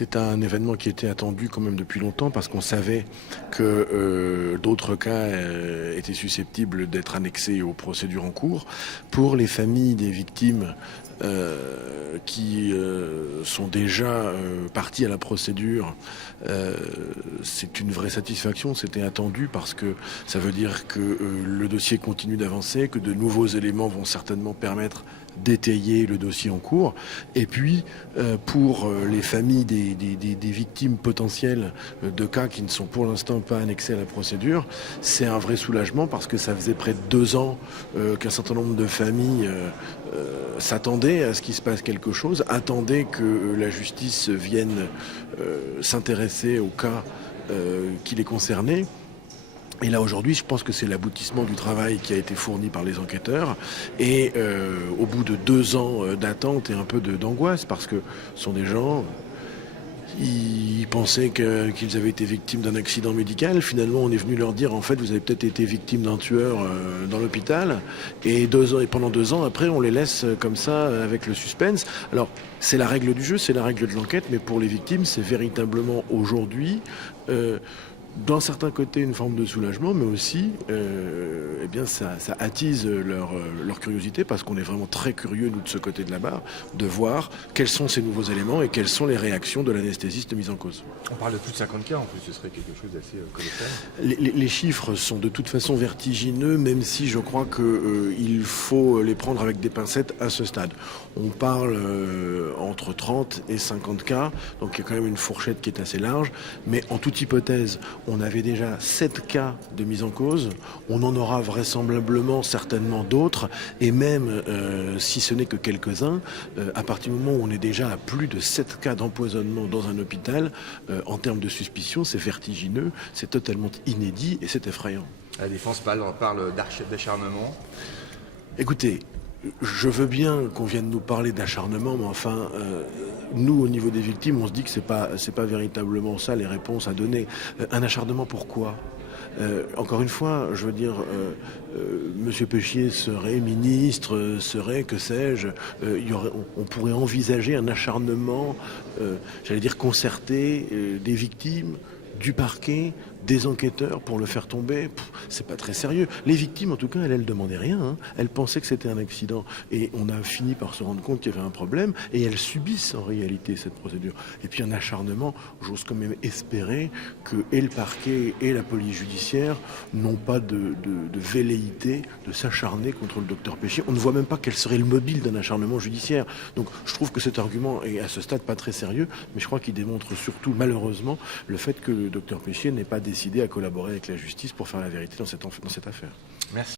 C'est un événement qui était attendu quand même depuis longtemps parce qu'on savait que d'autres cas étaient susceptibles d'être annexés aux procédures en cours. Pour les familles des victimes qui sont déjà parties à la procédure, c'est une vraie satisfaction. C'était attendu parce que ça veut dire que le dossier continue d'avancer, que de nouveaux éléments vont certainement permettre d'étayer le dossier en cours. Et puis, pour les familles des victimes potentielles de cas qui ne sont pour l'instant pas annexés à la procédure, c'est un vrai soulagement parce que ça faisait près de 2 ans qu'un certain nombre de familles s'attendaient à ce qu'il se passe quelque chose, attendaient que la justice vienne s'intéresser au cas qui les concernait. Et là, aujourd'hui, je pense que c'est l'aboutissement du travail qui a été fourni par les enquêteurs. Et au bout de 2 ans d'attente et un peu d'angoisse, parce que ce sont des gens, ils pensaient qu'ils avaient été victimes d'un accident médical. Finalement, on est venu leur dire, en fait, vous avez peut-être été victime d'un tueur dans l'hôpital. Et pendant 2 ans, après, on les laisse comme ça, avec le suspense. Alors, c'est la règle du jeu, c'est la règle de l'enquête, mais pour les victimes, c'est véritablement aujourd'hui... d'un certain côté une forme de soulagement, mais aussi eh bien ça attise leur curiosité parce qu'on est vraiment très curieux, nous, de ce côté de la barre, de voir quels sont ces nouveaux éléments et quelles sont les réactions de l'anesthésiste mis en cause. On parle de plus de 50 cas, en plus, ce serait quelque chose d'assez colossal. Les chiffres sont de toute façon vertigineux, même si je crois qu'il faut les prendre avec des pincettes à ce stade. On parle entre 30 et 50 cas, donc il y a quand même une fourchette qui est assez large, mais en toute hypothèse, on avait déjà 7 cas de mise en cause, on en aura vraisemblablement certainement d'autres, et même si ce n'est que quelques-uns, à partir du moment où on est déjà à plus de 7 cas d'empoisonnement dans un hôpital, en termes de suspicion, c'est vertigineux, c'est totalement inédit et c'est effrayant. La défense parle d'acharnement. Écoutez, je veux bien qu'on vienne nous parler d'acharnement, mais enfin, nous, au niveau des victimes, on se dit que c'est pas véritablement ça les réponses à donner. Un acharnement, pourquoi ? Encore une fois, je veux dire, Monsieur Péchier serait ministre, serait, que sais-je, on pourrait envisager un acharnement, j'allais dire concerté, des victimes, du parquet, des enquêteurs pour le faire tomber. C'est pas très sérieux. Les victimes, en tout cas, elles demandaient rien. Hein. Elles pensaient que c'était un accident. Et on a fini par se rendre compte qu'il y avait un problème. Et elles subissent en réalité cette procédure. Et puis un acharnement, j'ose quand même espérer que et le parquet et la police judiciaire n'ont pas de velléité de s'acharner contre le docteur Péchier. On ne voit même pas quel serait le mobile d'un acharnement judiciaire. Donc je trouve que cet argument est à ce stade pas très sérieux, mais je crois qu'il démontre surtout, malheureusement, le fait que le docteur Péchier n'ait pas décidé à collaborer avec la justice pour faire la vérité dans cette affaire. Merci.